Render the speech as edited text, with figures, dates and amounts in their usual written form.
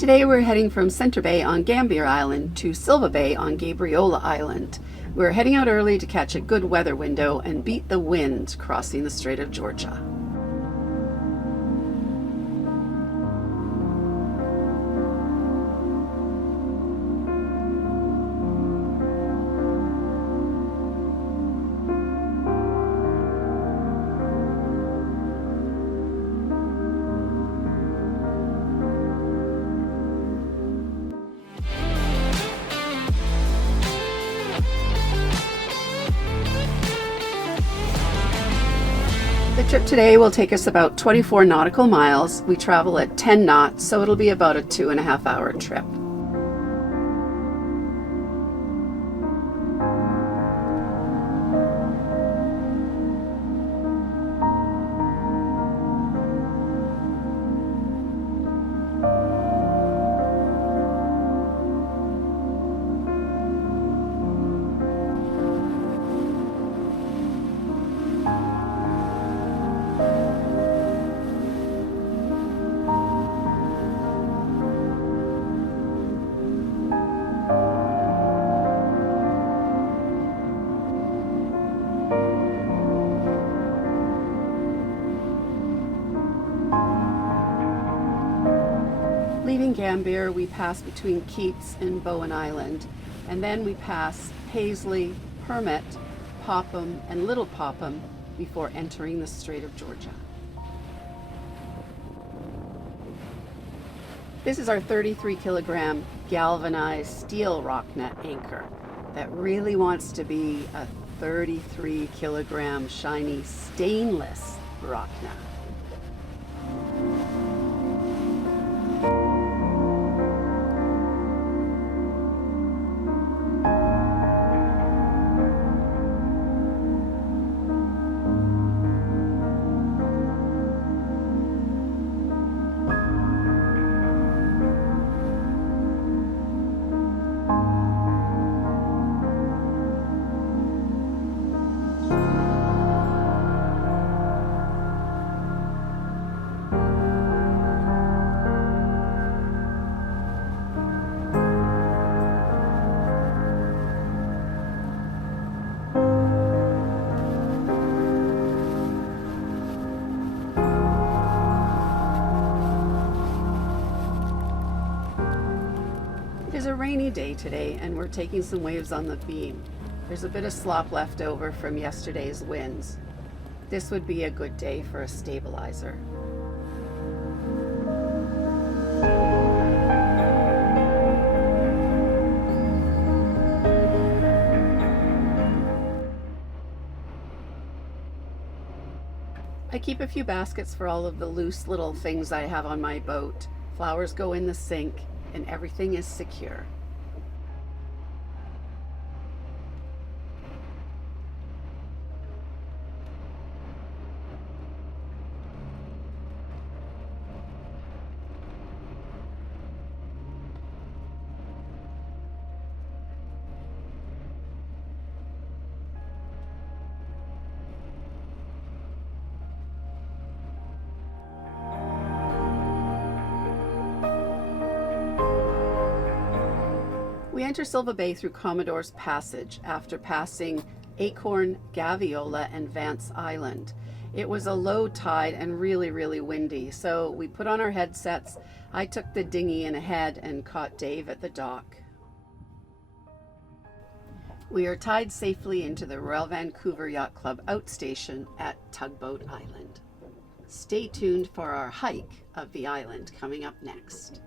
Today we're heading from Center Bay on Gambier Island to Silva Bay on Gabriola Island. We're heading out early to catch a good weather window and beat the wind crossing the Strait of Georgia. The trip today will take us about 24 nautical miles. We travel at 10 knots, so it'll be about a 2.5-hour trip. Leaving Gambier, we pass between Keats and Bowen Island, and then we pass Pasley, Hermit, Popham, and Little Popham before entering the Strait of Georgia. This is our 33-kilogram galvanized steel rocknet anchor that really wants to be a 33-kilogram shiny stainless rocknet. It is a rainy day today and we're taking some waves on the beam. There's a bit of slop left over from yesterday's winds. This would be a good day for a stabilizer. I keep a few baskets for all of the loose little things I have on my boat. Flowers go in the sink and everything is secure. We enter Silva Bay through Commodore's Passage after passing Acorn, Gabriola, and Vance Island. It was a low tide and really windy, so we put on our headsets. I took the dinghy in ahead and caught Dave at the dock. We are tied safely into the Royal Vancouver Yacht Club outstation at Tugboat Island. Stay tuned for our hike of the island coming up next.